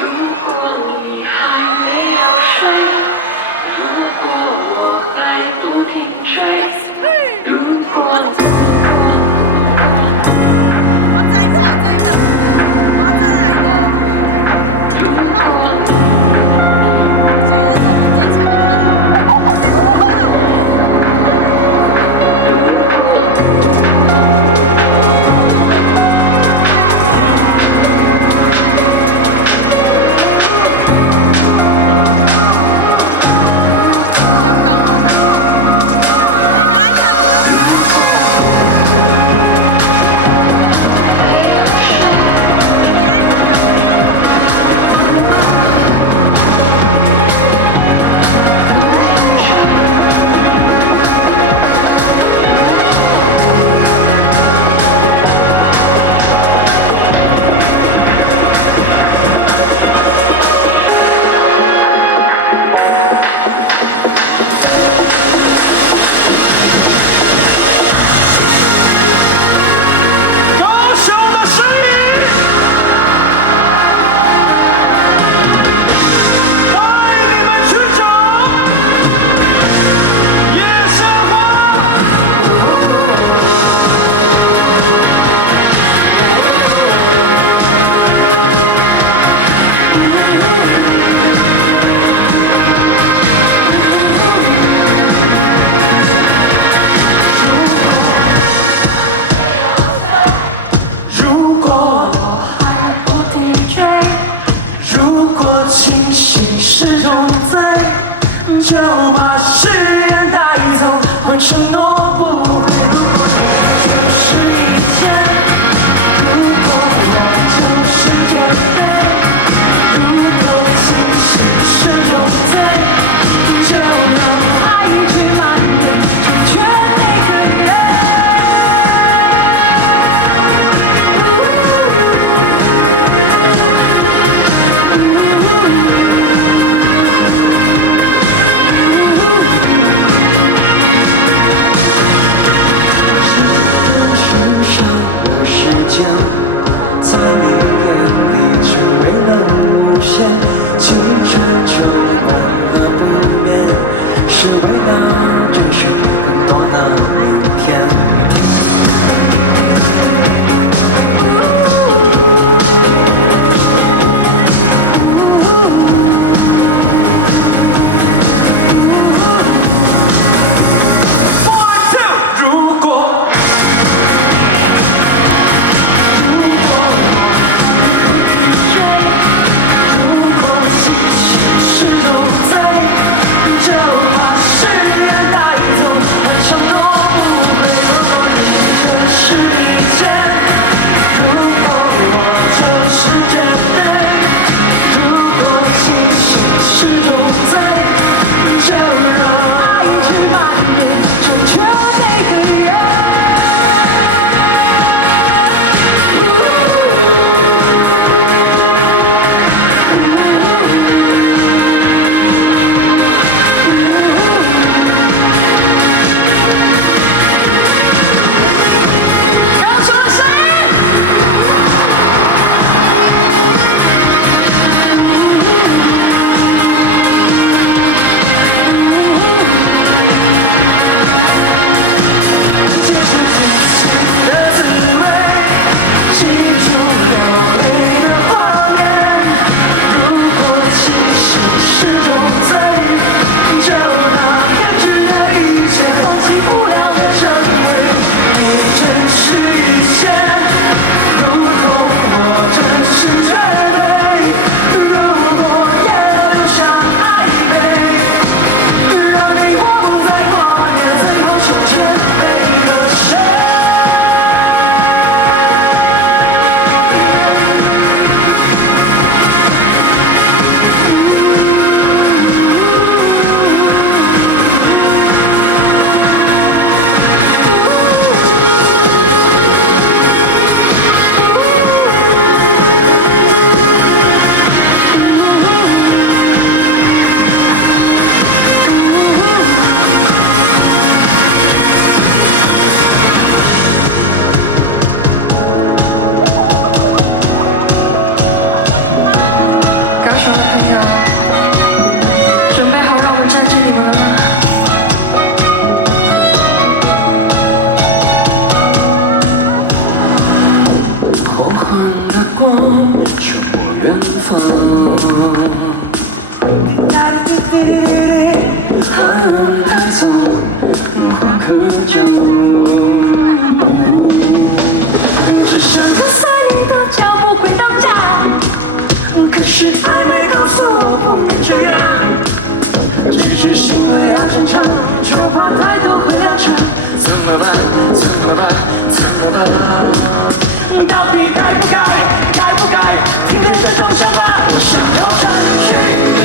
如果你还没有睡，如果我还不停追，如果。就把誓言带走，换承诺不会。如果你就是一切，如果我就是天飞，如果情绪是种罪，就让爱去蔓延，成全每个人。远方。带走花可酒，只想跟随你的脚步回到家。可是爱没告诉我不能这样，只是心里要坚强，就怕太多会疗伤。怎么办？怎么办？怎么办？到底该不该？该不该听见这种想法？我想要占据你，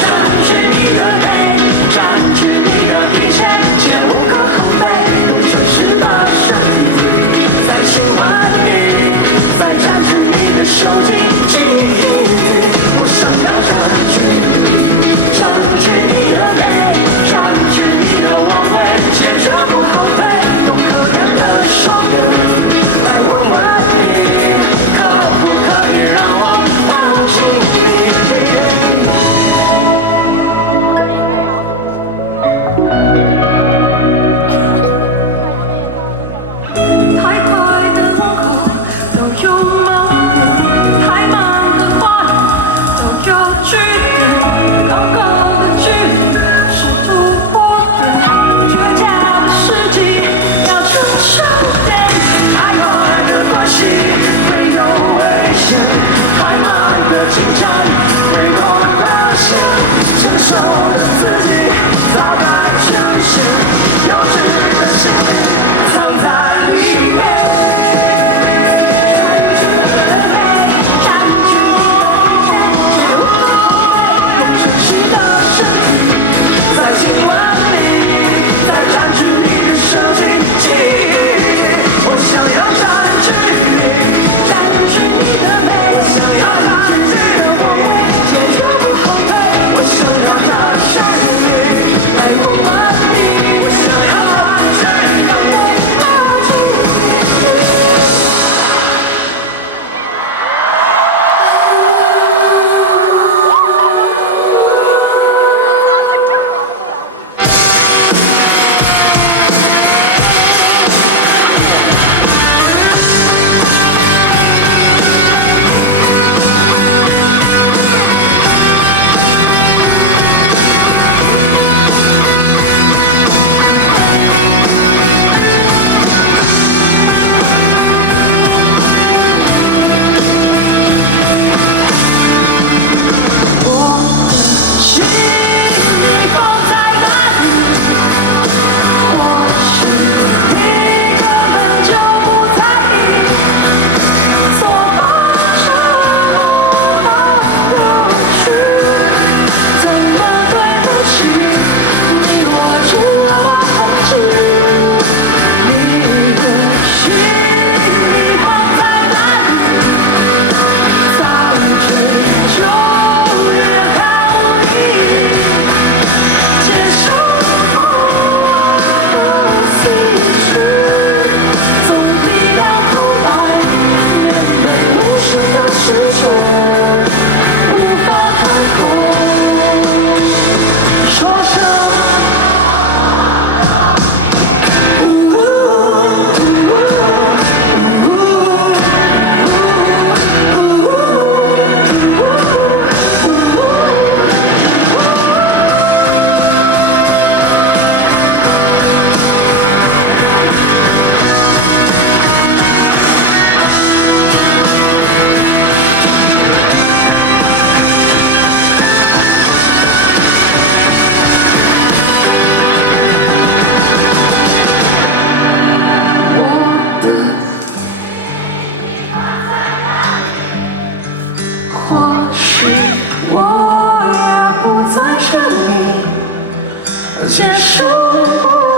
占据你的美，占据你的一切，皆无可厚非。用真实的身体，在亲吻你，在占据你的手机记忆。我想要占据你，占据你的美，占据你的王位，接着不后悔，用可怜的双眼来问问你，可不可以让我忘记你？太快的问候都有盲点，太慢的话语都有句点，高高的距离试图破点，倔强的时机要成熟点，太快的关系会有危险，太慢的进展会有发现，成熟的自己早该呈现，幼稚的心灵藏在里面。或许我也不在这里，结束。